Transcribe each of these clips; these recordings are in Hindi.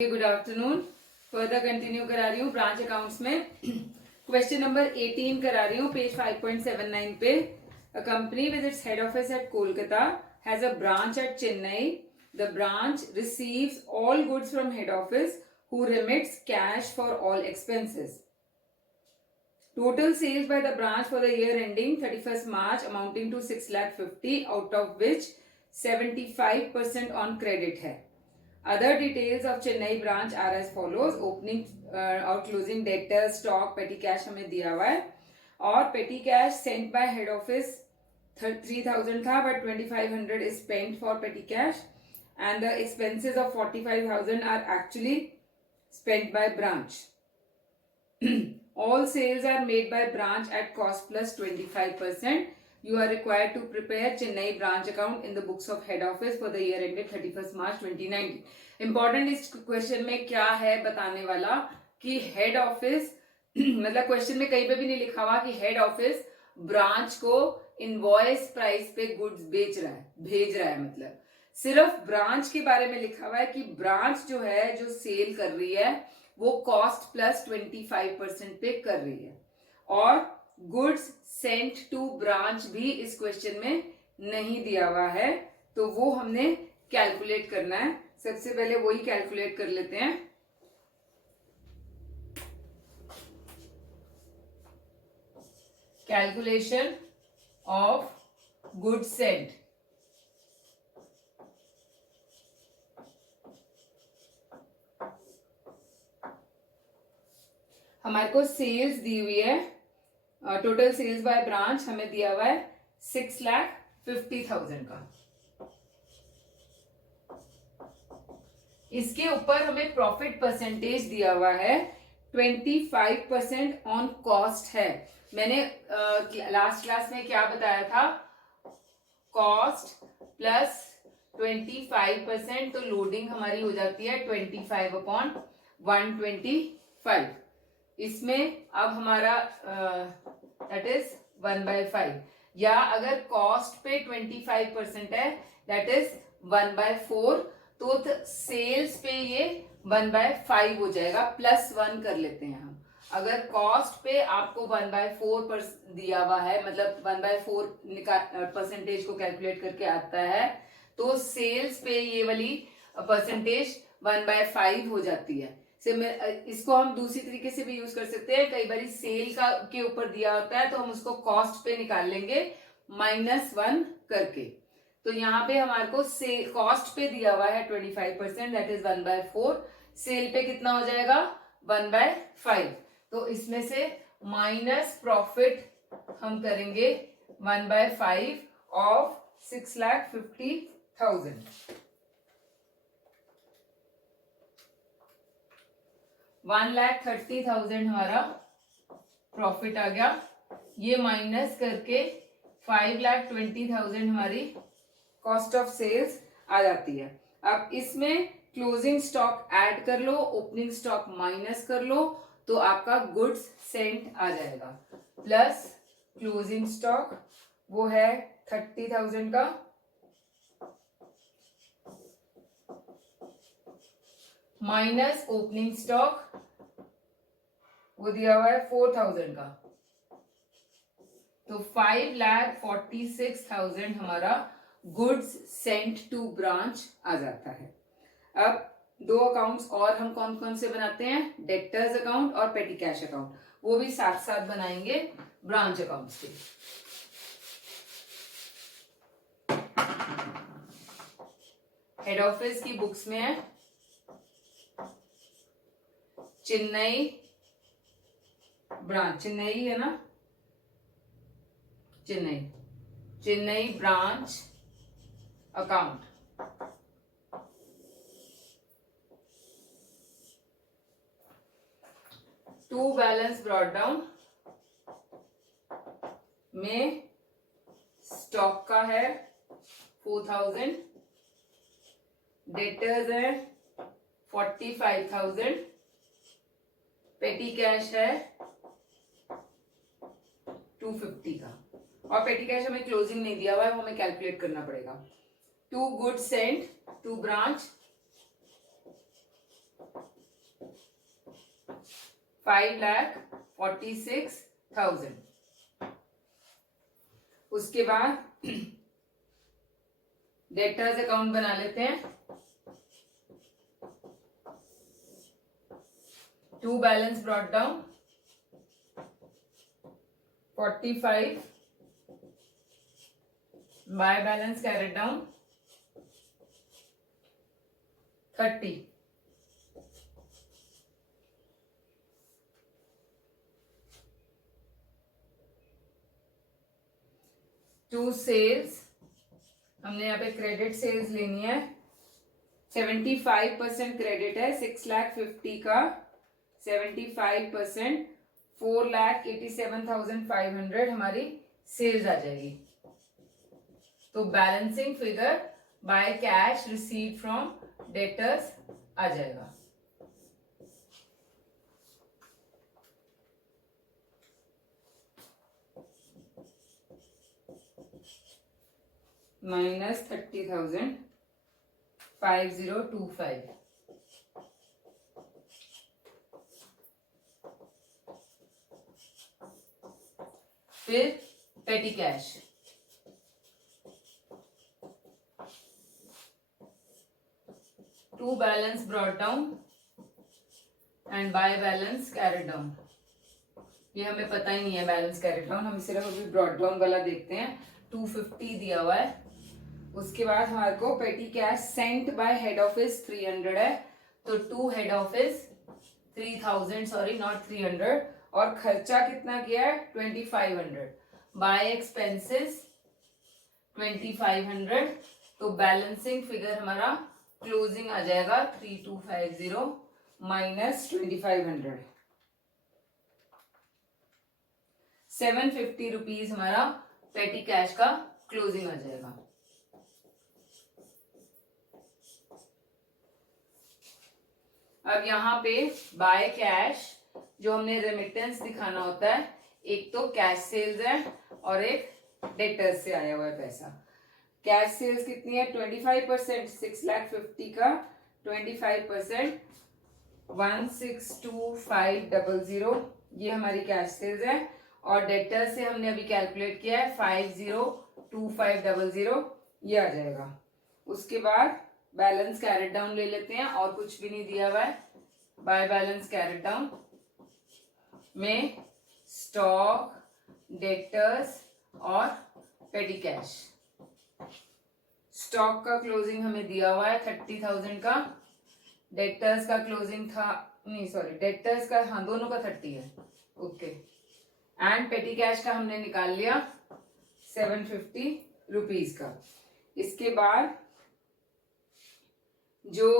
Good afternoon. फर्दर कंटिन्यू करा रही हूँ ब्रांच अकाउंट्स में। क्वेश्चन नंबर 18 करा रही हूँ पेज 5.79 पे। A company with its head office at Kolkata has a branch at Chennai. The branch receives all goods from head office who remits cash for all expenses. Total sales by the branch for the year ending 31st March amounting to 6,50,000, out of which 75% on credit है. Other details of Chennai branch are as follows. Opening और closing debtors, stock, petty cash हमें दिया हुआ है. और petty cash sent by head office 3,000 था, but 2,500 is spent for petty cash, and the expenses of 45,000 are actually spent by branch. All sales are made by branch at cost plus 25%. You are required to prepare Chennai branch account in the books of head office for the year ended 31st March 2019. Important इस क्वेश्चन में क्या है बताने वाला कि हेड ऑफिस मतलब क्वेश्चन में कहीं पे भी नहीं लिखा हुआ कि हेड ऑफिस ब्रांच को इनवॉइस प्राइस पे गुड्स बेच रहा है, भेज रहा है. मतलब सिर्फ ब्रांच के बारे में लिखा हुआ है कि ब्रांच जो है जो सेल कर रही है वो कॉस्ट प्लस 25% पे कर रही है. और गुड्स सेंट टू ब्रांच भी इस क्वेश्चन में नहीं दिया हुआ है, तो वो हमने कैलकुलेट करना है. सबसे पहले वही कैलकुलेट कर लेते हैं. Calculation of goods Saint. हमारे को सेल्स दी हुई है, टोटल सेल्स बाय ब्रांच हमें दिया हुआ है 6,50,000 का. इसके ऊपर हमें प्रॉफिट परसेंटेज दिया हुआ है 25% ऑन कॉस्ट है. मैंने लास्ट क्लास में क्या बताया था, कॉस्ट प्लस 25%, तो लोडिंग हमारी हो जाती है 25/125. इसमें अब हमारा दैट इज 1/5, या अगर कॉस्ट पे 25% है दैट इज 1/4, तो सेल्स पे ये 1/5 हो जाएगा. +1 कर लेते हैं हम. अगर कॉस्ट पे आपको 1/4 दिया हुआ है, मतलब 1/4 परसेंटेज को कैलकुलेट करके आता है, तो सेल्स पे ये वाली परसेंटेज 1/5 हो जाती है. इसको हम दूसरी तरीके से भी यूज कर सकते हैं. कई बार सेल का के ऊपर दिया होता है तो हम उसको कॉस्ट पे निकाल लेंगे -1 करके. तो यहाँ पे हमारे को कॉस्ट पे दिया हुआ है 25%, दैट इज 1/4. सेल पे कितना हो जाएगा 1/5. तो इसमें से माइनस प्रॉफिट हम करेंगे 1/5 ऑफ 6,50,000. 1,30,000 हमारा प्रॉफिट आ गया. ये माइनस करके 5,20,000 हमारी कॉस्ट ऑफ सेल्स आ जाती है. अब इसमें क्लोजिंग स्टॉक ऐड कर लो, ओपनिंग स्टॉक माइनस कर लो, तो आपका गुड्स सेंट आ जाएगा. प्लस क्लोजिंग स्टॉक वो है 30,000 का, माइनस ओपनिंग स्टॉक वो दिया हुआ है 4,000 का. तो 5,46,000 हमारा गुड्स सेंट टू ब्रांच आ जाता है. अब दो अकाउंट्स और हम कौन कौन से बनाते हैं, डेटर्स अकाउंट और पेटी कैश अकाउंट, वो भी साथ साथ बनाएंगे ब्रांच अकाउंट्स के. हेड ऑफिस की बुक्स में है चेन्नई ब्रांच, चेन्नई है ना, Chennai branch account. To balance brought down में स्टॉक का है 4,000, डेटर्स है 45,000, पेटी कैश है 250 का, और पेटी कैश हमें क्लोजिंग नहीं दिया हुआ है, वो हमें कैलकुलेट करना पड़ेगा. To goods sent to branch 5,46,000। उसके बाद डेटर्स अकाउंट बना लेते हैं। To balance brought down 45, by balance carried down 30। To sales, हमने यहाँ पे क्रेडिट सेल्स लेनी है। 75% क्रेडिट है 6,50,000 का। 75% 4,87,500 हमारी सेल्स आ जाएगी। तो balancing figure by cash receive from debtors आ जाएगा। -30,5025। फिर petty cash, to balance brought down and by balance carried down. ये हमें पता ही नहीं है बैलेंस कैरेट डाउन, हम सिर्फ अभी ब्रॉट डाउन वाला देखते हैं। 250 दिया हुआ है। उसके बाद हमारे को petty cash sent by head office 300 है, तो to head office 3,000, sorry not 300। और खर्चा कितना किया है 2,500। By expenses 2,500। तो बैलेंसिंग फिगर हमारा क्लोजिंग आ जाएगा 3,250 माइनस 2,500। 750 रुपीज हमारा पेटी कैश का क्लोजिंग आ जाएगा। अब यहाँ पे बाय कैश जो हमने रेमिटेंस दिखाना होता है, एक तो कैश सेल्स है और एक डेटर्स से आया हुआ है पैसा। कैश सेल्स कितनी है 25%, 6,50,000 का 25% 162500, ये हमारी कैश सेल्स है। और डेटर्स से हमने अभी कैलकुलेट किया है 502500, ये आ जाएगा। उसके बाद बैलेंस कैरेट डाउन ले लेते हैं, और कुछ भी नहीं दिया हुआ है। बाय बैलेंस कैरेट डाउन में स्टॉक, डेटर्स और पेटी कैश। स्टॉक का क्लोजिंग हमें दिया हुआ है 30,000 का। डेटर्स का क्लोजिंग था, नहीं सॉरी, डेटर्स का, हाँ दोनों का 30 है, ओके। एंड पेटी कैश का हमने निकाल लिया 750 रुपीज का। इसके बाद जो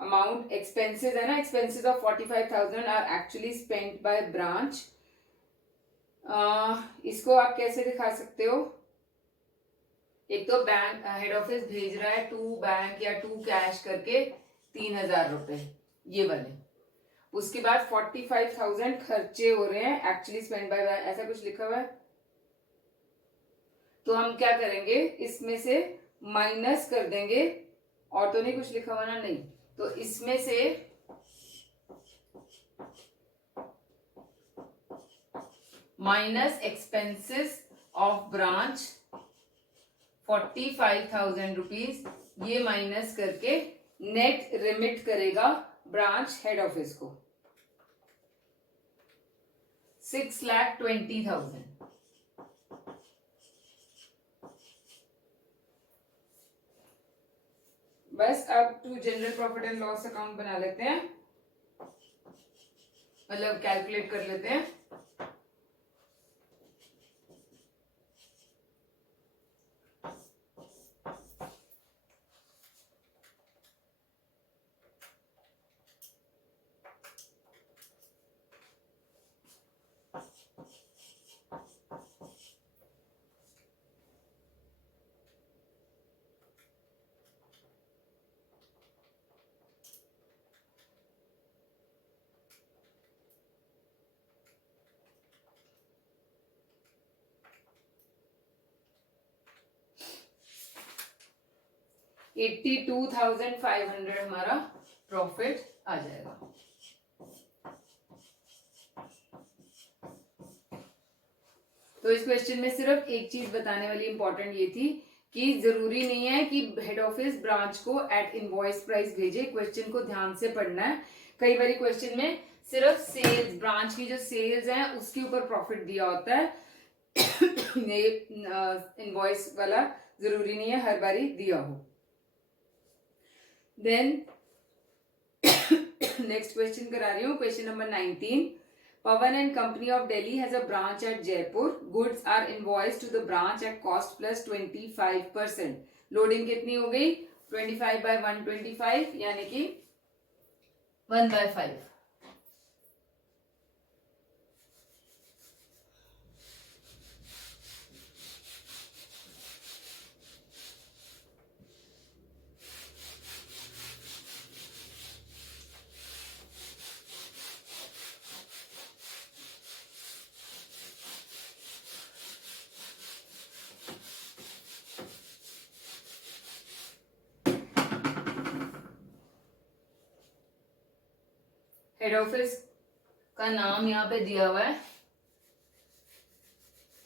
अमाउंट एक्सपेंसेस है ना, expenses of 45,000 are actually spent by branch. इसको आप कैसे दिखा सकते हो? एक तो बैंक हेड ऑफिस भेज रहा है टू बैंक या टू कैश करके 3,000 रुपए, ये वाले। उसके बाद 45,000 खर्चे हो रहे हैं एक्चुअली स्पेंड बाय, ऐसा कुछ लिखा हुआ है। तो हम क्या करेंगे, इसमें से माइनस कर देंगे, और तो नहीं कुछ लिखा हुआ ना, नहीं, तो इसमें से minus expenses of branch 45,000 rupees, ये माइनस करके नेट रिमिट करेगा ब्रांच हेड ऑफिस को 6,20,000। बस अब to general profit and loss account बना लेते हैं, मतलब कैलकुलेट कर लेते हैं। $82,500 हमारा प्रॉफिट आ जाएगा। तो इस क्वेश्चन में सिर्फ एक चीज बताने वाली इंपॉर्टेंट ये थी कि जरूरी नहीं है कि हेड ऑफिस ब्रांच को एट इनवॉइस प्राइस भेजे। क्वेश्चन को ध्यान से पढ़ना है। कई बार क्वेश्चन में सिर्फ सेल्स, ब्रांच की जो सेल्स है उसके ऊपर प्रॉफिट दिया होता है। ये इनवॉइस वाला जरूरी नहीं है हर बारी दिया हो। देन नेक्स्ट क्वेश्चन करा रही हूँ, question number 19। Pawan and Company of Delhi has a branch at Jaipur. Goods are invoiced to the branch at cost plus 25%. Loading कितनी हो गई? 25 by 125 यानी कि 1/5। हेड ऑफिस का नाम यहाँ पे दिया हुआ है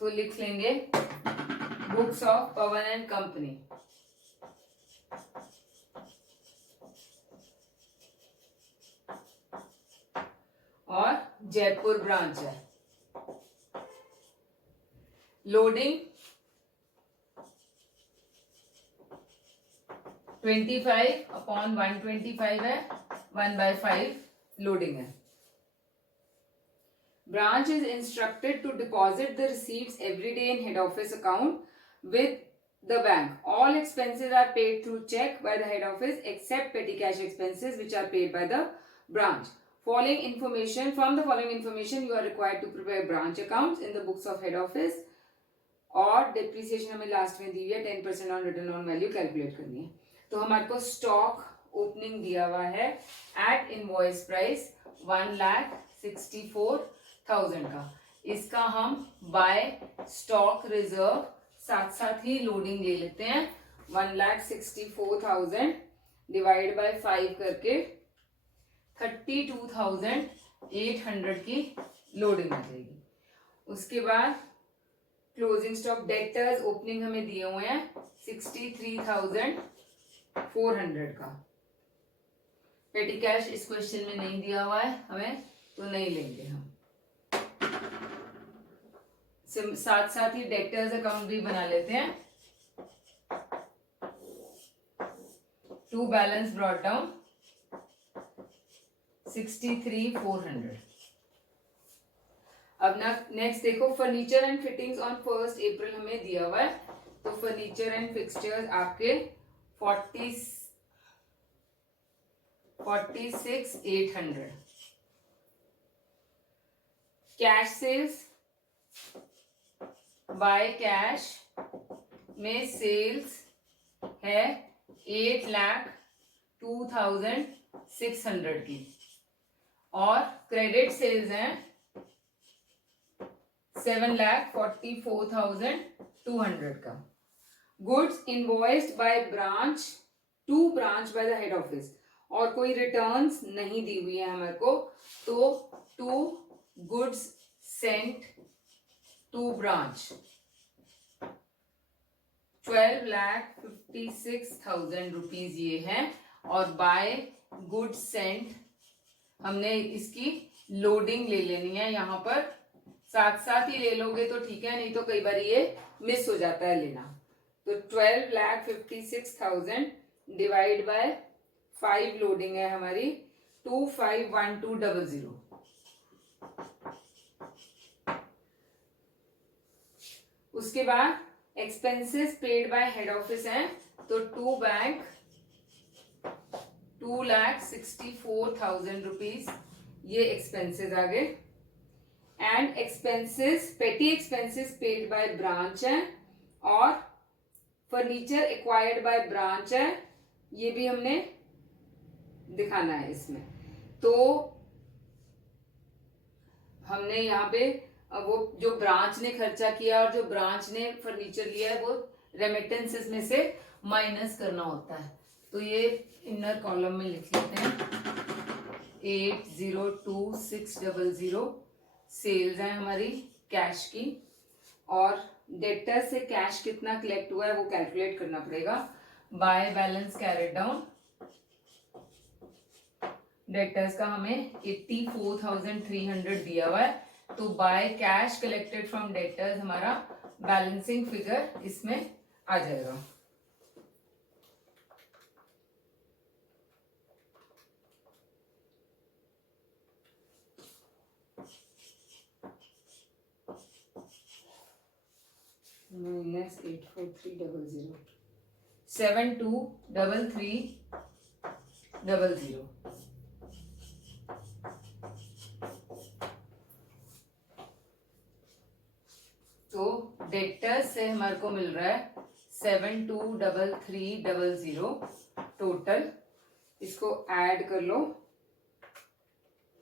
तो लिख लेंगे books of Pawan and company. और जयपुर ब्रांच है। लोडिंग 25 अपॉन 125 है, 1/5 लोडिंग है। Branch is instructed to deposit the receipts every day in head office account with the bank. All expenses are paid through check by the head office except petty cash expenses which are paid by the branch. From the following information you are required to prepare branch accounts in the books of head office। और depreciation हमें लास्ट में दी हुई है, 10% on return on value calculate करनी है। तो हमारे को स्टॉक ओपनिंग दिया हुआ है एट इनवॉइस प्राइस 1,64,000 का। इसका हम बाय स्टॉक रिजर्व साथ साथ ही लोडिंग ले लेते हैं। 1,64,000 डिवाइड बाय 5 करके 32,800 की लोडिंग आ जाएगी। उसके बाद क्लोजिंग स्टॉक डेटर्स ओपनिंग हमें दिए हुए हैं 63,400 का। पेटी कैश इस क्वेश्चन में नहीं दिया हुआ है हमें, तो नहीं लेंगे हम। साथ साथ ही डेटर्स अकाउंट भी बना लेते हैं। To balance brought down 63,400। अब ना नेक्स्ट देखो, furniture and fittings on 1 April हमें दिया हुआ है। तो फर्नीचर एंड फिक्सचर्स आपके 46,800। कैश सेल्स बाय कैश में सेल्स है 8,02,600 की और क्रेडिट सेल्स हैं 7,44,200 का। Goods invoiced by branch to branch by the head office, और कोई रिटर्न्स नहीं दी हुई है हमारे को, तो to goods sent to branch 12,56,000 rupees ये है। और बाय गुड्स सेंट हमने इसकी लोडिंग ले लेनी है यहाँ पर, साथ साथ ही ले लोगे तो ठीक है, नहीं तो कई बार ये मिस हो जाता है लेना। तो 12,56,000 डिवाइड बाय 5 लोडिंग है हमारी 25,1200। उसके बाद expenses paid by head office हैं, तो टू बैंक 2,64,000 रुपीज ये एक्सपेंसेस आ गए। एंड एक्सपेंसेस पेटी एक्सपेंसेस पेड बाय ब्रांच है और फर्नीचर एक्वायर्ड बाय ब्रांच है, ये भी हमने दिखाना है इसमें। तो हमने यहाँ पे वो जो ब्रांच ने खर्चा किया और जो ब्रांच ने फर्नीचर लिया है वो रेमिटेंसेस में से माइनस करना होता है। तो ये इनर कॉलम में लिख लेते हैं 802600 सेल्स है हमारी कैश की, और डेटर से कैश कितना कलेक्ट हुआ है वो कैलकुलेट करना पड़ेगा। Bye balance carried down, debtors का हमें 84,300 दिया हुआ है, तो by cash collected from debtors हमारा बैलेंसिंग फिगर इसमें आ जाएगा। माइनस 84300 723300। तो डेटर्स से हमारे को मिल रहा है 723300 टोटल। इसको ऐड कर लो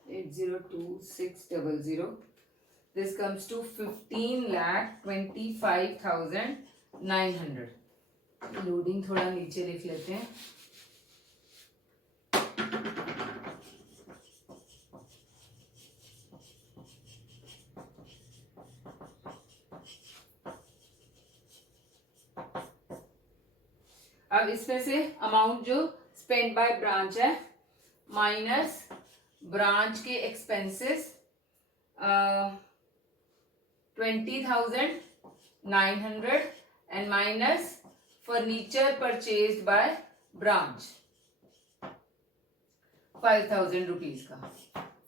802600, दिस कम्स टू 15,25,900। लोडिंग थोड़ा नीचे लिख लेते हैं। अब इसमें से अमाउंट जो स्पेंड बाय ब्रांच है माइनस ब्रांच के expenses 20,900 and minus furniture purchased by branch 5,000 rupees का।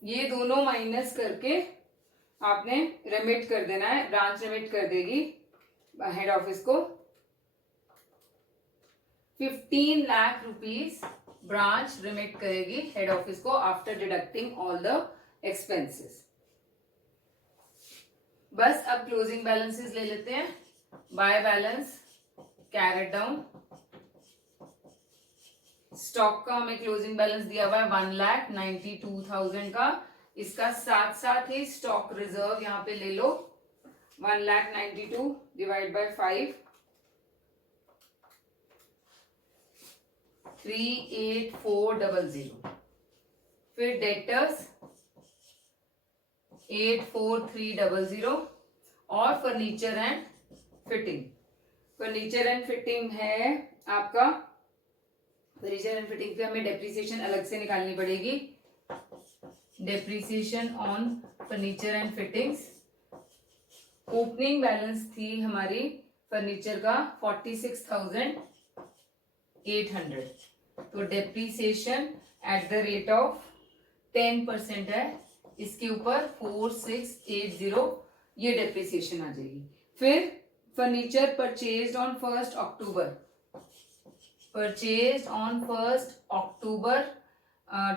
ये दोनों माइनस करके आपने रेमिट कर देना है, ब्रांच रेमिट कर देगी हेड ऑफिस को 15 लाख रुपीज ब्रांच रिमिट करेगी हेड ऑफिस को after deducting all the expenses. बस अब क्लोजिंग बैलेंसेस ले लेते हैं। Bye balance carried down, stock का हमें क्लोजिंग बैलेंस दिया हुआ है 1,92,000 का। इसका साथ साथ ही स्टॉक रिजर्व यहाँ पे ले लो 1,92,000 डिवाइड बाय 5, 38400। फिर डेटर्स 84300 और furniture and fitting. Furniture and fitting है आपका, फर्नीचर एंड फिटिंग पे हमें डेप्रिसिएशन अलग से निकालनी पड़ेगी। Depreciation on furniture and fittings, opening balance थी हमारी फर्नीचर का 46,800, तो depreciation at the rate of 10% है, इसके ऊपर 4680 ये डेप्रिसिएशन आ जाएगी। फिर furniture purchased on 1 October, purchased on 1 अक्टूबर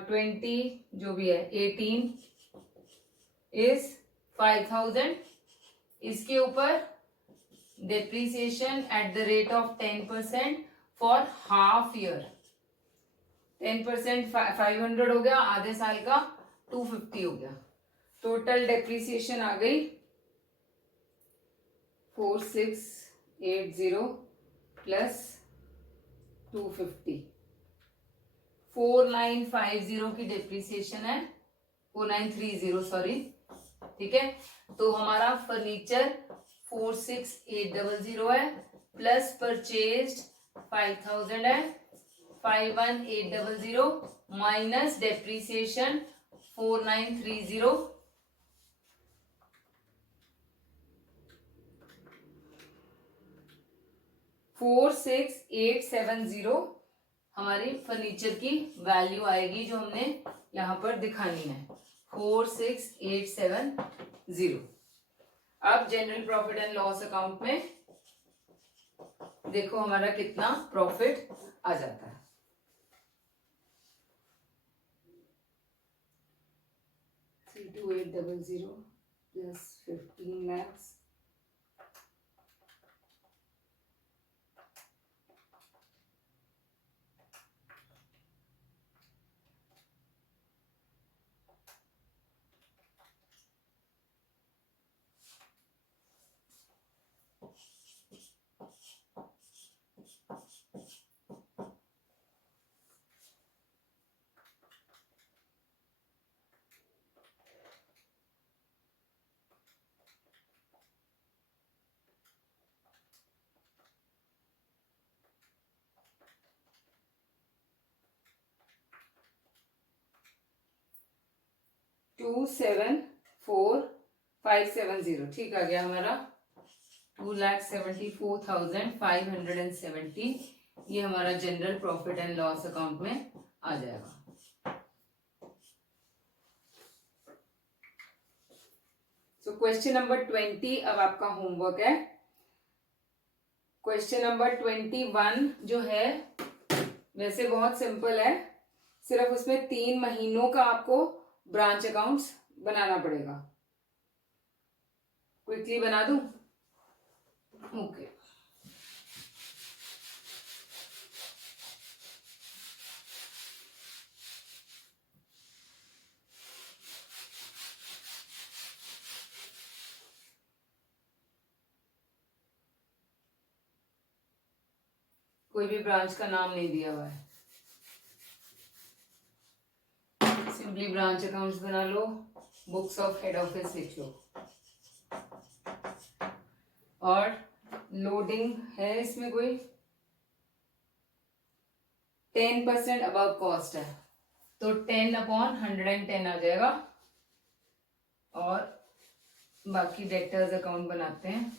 20 जो भी है 18 इज 5,000, इसके ऊपर depreciation at the rate of 10% for half year. 10% 500 हो गया, आधे साल का 250 हो गया। टोटल डेप्रिसिएशन आ गई 4680 प्लस 250, 4950 की डेप्रिसिएशन है, 4930 सॉरी, ठीक है। तो हमारा फर्नीचर 46,800 है, प्लस परचेज्ड 5,000 है, 51,800 माइनस डेप्रिसिएशन 4930, $46,870 हमारी फर्नीचर की वैल्यू आएगी जो हमने यहां पर दिखानी है 46,870। अब general profit and loss account में देखो हमारा कितना प्रॉफिट आ जाता है। 32,800 प्लस 15 lakhs 274,570 ठीक आ गया हमारा 2,74,570 ये हमारा general profit and loss account में आ जाएगा। सो क्वेश्चन नंबर 20 अब आपका होमवर्क है। क्वेश्चन नंबर 21 जो है वैसे बहुत सिंपल है, सिर्फ उसमें 3 महीनों का आपको ब्रांच अकाउंट्स बनाना पड़ेगा। क्विकली बना दूं? ओके कोई भी ब्रांच का नाम नहीं दिया हुआ है, सिंपली ब्रांच अकाउंट्स बना लो, बुक्स ऑफ हेड ऑफिस लिख लो। और लोडिंग है इसमें कोई 10% अबव कॉस्ट है तो 10/110 आ जाएगा। और बाकी डेटर्स अकाउंट बनाते हैं।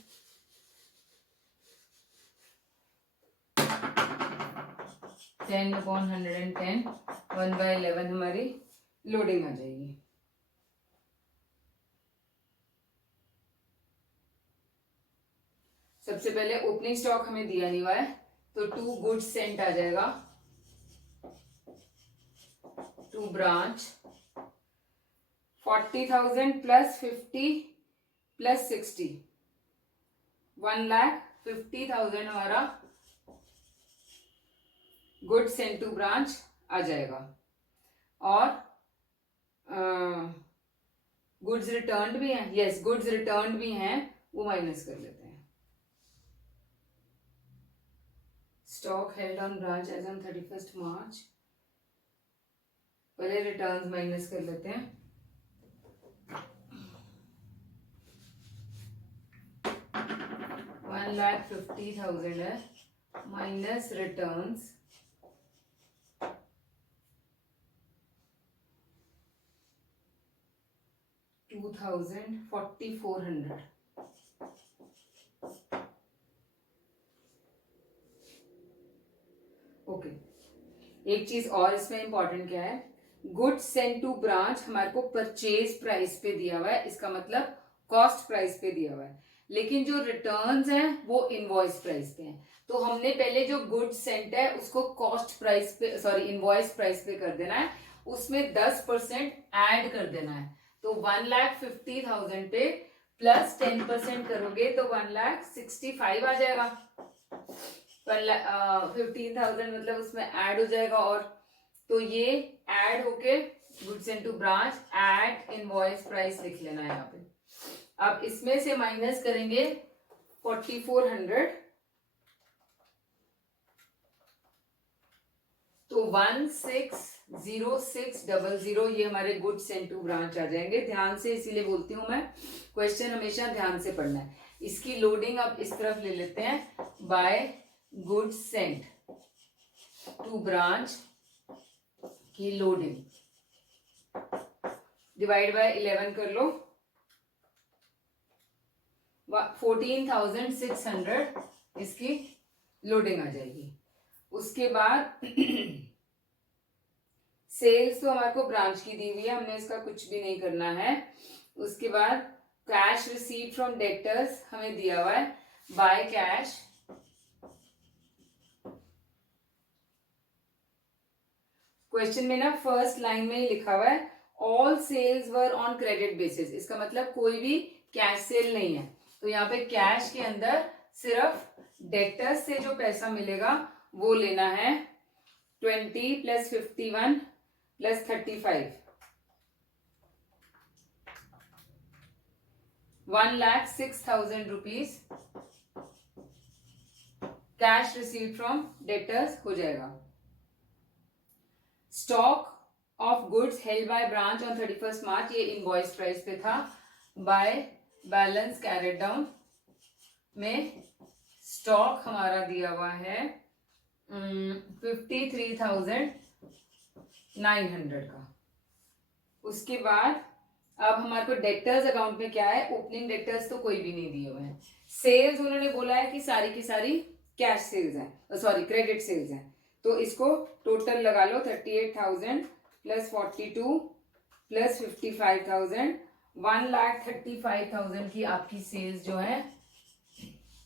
10/110 1/11 हमारी लोडिंग आ जाएगी। सबसे पहले ओपनिंग स्टॉक हमें दिया नहीं हुआ है तो 2 गुड्स सेंट आ जाएगा टू ब्रांच 40,000 प्लस 50 प्लस 60 1,50,000 हमारा गुड्स सेंट टू ब्रांच आ जाएगा। और गुड्स रिटर्न भी हैं, यस गुड्स रिटर्न भी हैं, वो माइनस कर लेते हैं। Stock held on branch as on 31 March, पहले रिटर्न्स माइनस कर लेते हैं। $1,50,000 है माइनस रिटर्न्स 4,400। ओके एक चीज और इसमें इंपॉर्टेंट क्या है, गुड्स सेंट टू ब्रांच हमारे को परचेज प्राइस पे दिया हुआ है, इसका मतलब कॉस्ट प्राइस पे दिया हुआ है, लेकिन जो रिटर्न्स हैं वो इनवॉइस प्राइस पे हैं। तो हमने पहले जो गुड्स सेंट है उसको कॉस्ट प्राइस पे सॉरी इनवॉइस प्राइस पे कर देना है, उसमें 10% ऐड कर देना है। तो 1,50,000 पे प्लस 10% करोगे तो 1,65,000 आ जाएगा। 15,000 मतलब उसमें ऐड हो जाएगा। और तो ये ऐड होके goods into branch at invoice price लिख लेना है यहाँ पे। अब इसमें से माइनस करेंगे 4,400 तो 160600 ये हमारे गुड्स सेंट टू ब्रांच आ जाएंगे। ध्यान से इसीलिए बोलती हूं मैं क्वेश्चन हमेशा ध्यान से पढ़ना है। इसकी लोडिंग अब इस तरफ ले लेते हैं, by goods sent to branch की लोडिंग डिवाइड बाय 11 कर लो, 14,600 इसकी लोडिंग आ जाएगी। उसके बाद सेल्स तो हमारे को ब्रांच की दी हुई है, हमने इसका कुछ भी नहीं करना है। उसके बाद कैश रिसीव फ्रॉम डेटर्स हमें दिया हुआ है, बाय कैश क्वेश्चन में ना फर्स्ट लाइन में ही लिखा हुआ है all sales were on credit basis, इसका मतलब कोई भी कैश सेल नहीं है। तो यहाँ पे कैश के अंदर सिर्फ डेटर्स से जो पैसा मिलेगा वो लेना है 20 plus 51 plus 35 1,06,000 rupees cash receive from debtors हो जाएगा। Stock of goods held by branch on 31 मार्च ये इनवॉइस प्राइस पे था, बाय बैलेंस कैरेड डाउन में स्टॉक हमारा दिया हुआ है 53,900 का। उसके बाद अब हमारे को डेटर्स अकाउंट में क्या है, ओपनिंग डेटर्स तो कोई भी नहीं दिए हुए हैं। सेल्स उन्होंने बोला है कि सारी की सारी कैश सेल्स है, सॉरी क्रेडिट सेल्स है, तो इसको टोटल लगा लो 38,000 प्लस 42 प्लस 55,000, 1,35,000 की आपकी सेल्स जो है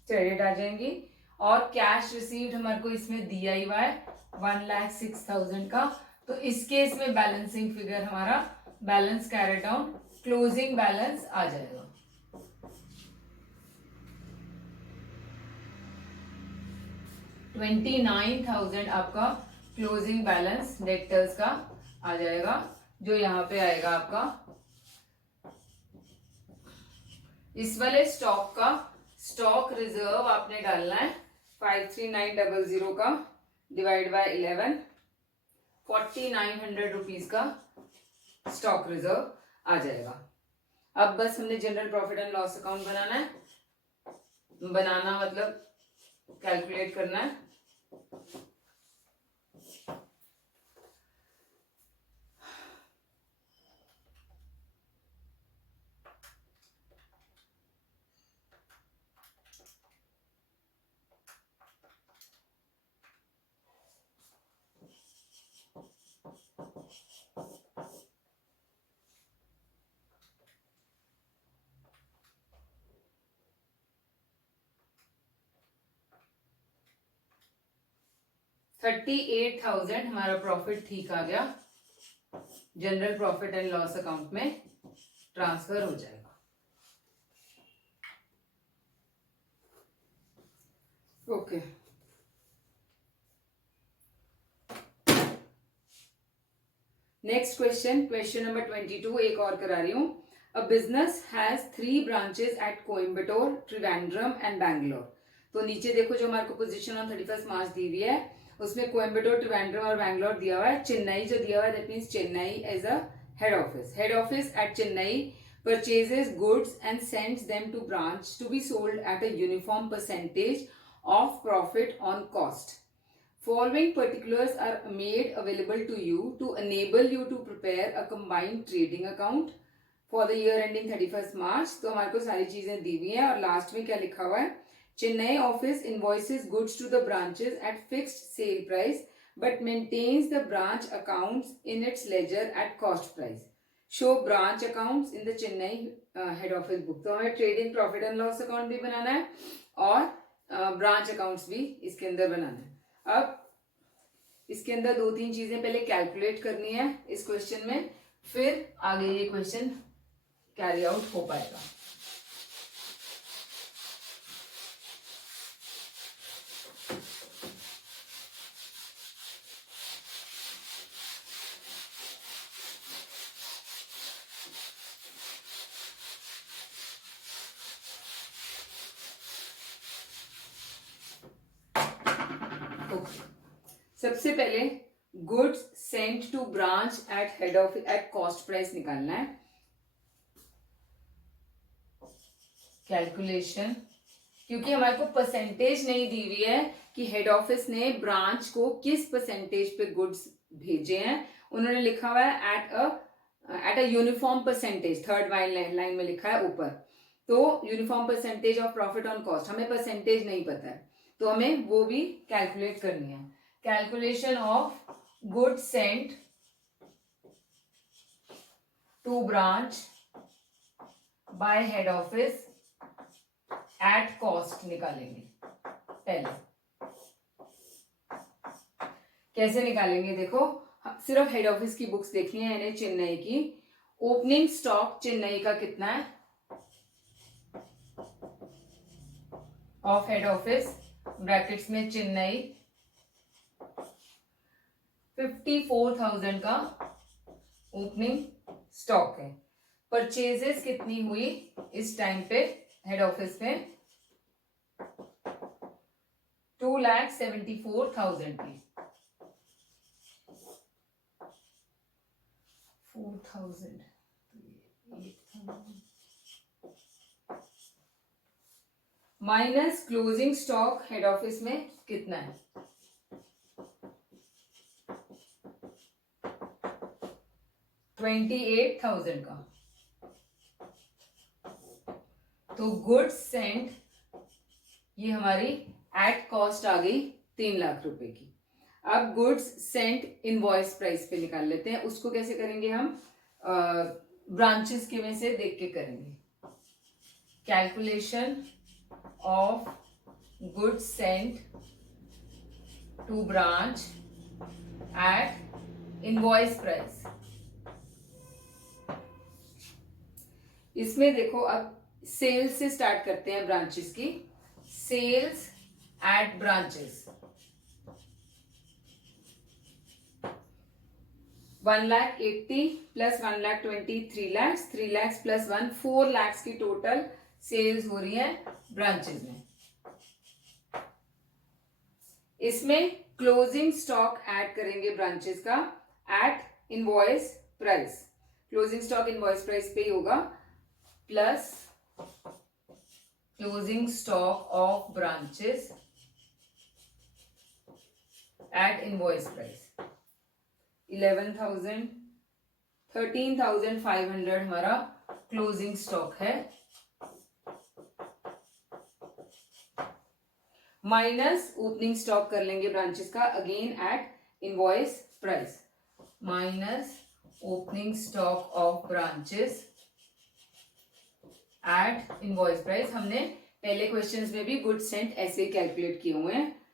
क्रेडिट आ जाएंगी। और कैश रिसीव्ड हमारे को इसमें दिया ही हुआ है 1,06,000 का, तो इसके इसमें बैलेंसिंग फिगर हमारा balance carry down closing balance आ जाएगा। $29,000 आपका क्लोजिंग बैलेंस डेटर्स का आ जाएगा, जो यहां पे आएगा आपका इस वाले स्टॉक का स्टॉक रिजर्व आपने डालना है 53900 का डिवाइड बाय 11, 4,900 रुपीज का स्टॉक रिजर्व आ जाएगा। अब बस हमने general profit and loss account बनाना है, बनाना मतलब कैलकुलेट करना है। $38,000 हमारा प्रॉफिट ठीक आ गया, general profit and loss account में ट्रांसफर हो जाएगा। Okay next question, question number 22 एक और करा रही हूं। A business has 3 branches at Coimbatore, Trivandrum and Bangalore. तो नीचे देखो जो हमारे को पोजीशन ऑन 31 मार्च दी हुई है, उसमें कोयम्बटोर, त्रिवेंद्रम और बैंगलोर दिया हुआ है। चेन्नई जो दिया हुआ है that means Chennai as a head office. Head office at Chennai purchases goods and sends them to branch to be sold at a uniform percentage of profit on cost. Following particulars are made available to you to enable you to prepare a combined trading account for the year ending 31st March. तो हमारे को सारी चीजें दी हुई हैं और लास्ट में क्या लिखा हुआ है, Chennai office invoices goods to the branches at fixed sale price but maintains the branch accounts in its ledger at cost price. Show branch accounts in the Chennai head office book. तो हमें trading profit and loss account भी बनाना है और ब्रांच अकाउंट्स भी इसके अंदर बनाना है। अब इसके अंदर 2-3 चीजें पहले कैलकुलेट करनी है इस क्वेश्चन में, फिर आगे ये क्वेश्चन कैरी आउट हो पाएगा। सबसे पहले goods sent to branch at head office at cost price निकालना है। कैलकुलेशन, क्योंकि हमारे को परसेंटेज नहीं दी हुई है कि हेड ऑफिस ने ब्रांच को किस परसेंटेज पे गुड्स भेजे हैं, उन्होंने लिखा हुआ है at a uniform percentage, third line में लिखा है ऊपर। तो uniform percentage of profit on cost, हमें परसेंटेज नहीं पता है तो हमें वो भी कैलकुलेट करनी है। Calculation of goods sent to branch by head office at cost निकालेंगे। पहले कैसे निकालेंगे देखो, सिर्फ हेड ऑफिस की बुक्स देखनी है, यानी चेन्नई की। ओपनिंग स्टॉक चेन्नई का कितना है ऑफ हेड ऑफिस ब्रैकेट्स में चेन्नई 54,000 का ओपनिंग स्टॉक है। परचेजेस कितनी हुई इस टाइम पे हेड ऑफिस में, 2,74,000 की। 4,000 minus closing stock head office में कितना है, 28,000 का। तो गुड्स सेंट ये हमारी एट कॉस्ट आ गई 3 लाख रुपए की। अब गुड्स सेंट इनवॉइस प्राइस पे निकाल लेते हैं। उसको कैसे करेंगे हम, ब्रांचेस के में से देख के करेंगे। Calculation of goods sent to branch at invoice price. इसमें देखो, अब सेल्स से स्टार्ट करते हैं ब्रांचेस की। Sales at branches 1,80,000 plus 1,20,000 3 lakh, 3 lakh plus 1 4 lakh की टोटल सेल्स हो रही है ब्रांचेस में। इसमें क्लोजिंग स्टॉक ऐड करेंगे ब्रांचेस का at invoice price. Closing stock invoice price पे ही होगा, plus closing stock of branches at invoice price. 13,500 हमारा क्लोजिंग स्टॉक है, माइनस ओपनिंग स्टॉक कर लेंगे ब्रांचेस का again at invoice price. Minus opening stock of branches at invoice price. हमने पहले क्वेश्चंस में भी गुड्स सेंट ऐसे कैलकुलेट किए हुए हैं।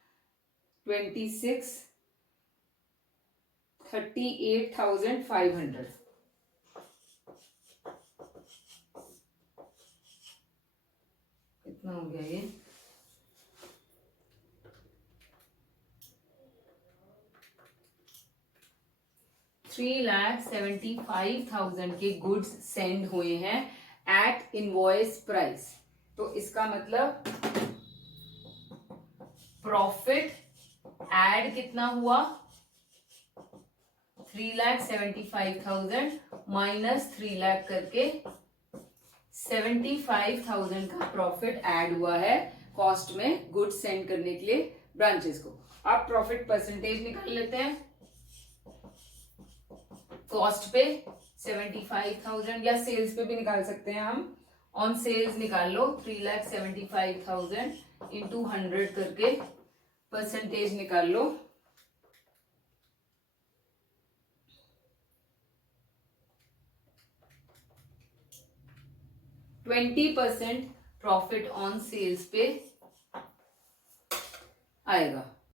38,500 कितना हो गया ये, $3,75,000 के गुड्स सेंड हुए हैं एट इनवॉइस प्राइस। तो इसका मतलब प्रॉफिट एड कितना हुआ, 3,75,000 माइनस 3 लाख करके 75,000 का प्रॉफिट ऐड हुआ है कॉस्ट में गुड्स सेंड करने के लिए ब्रांचेस को। आप प्रॉफिट परसेंटेज निकाल लेते हैं। कॉस्ट पे 75,000 या सेल्स पे भी निकाल सकते हैं हम। ऑन सेल्स निकाल लो, 3,75,000 इंटू 100 करके परसेंटेज निकाल लो। 20% प्रॉफिट ऑन सेल्स पे आएगा।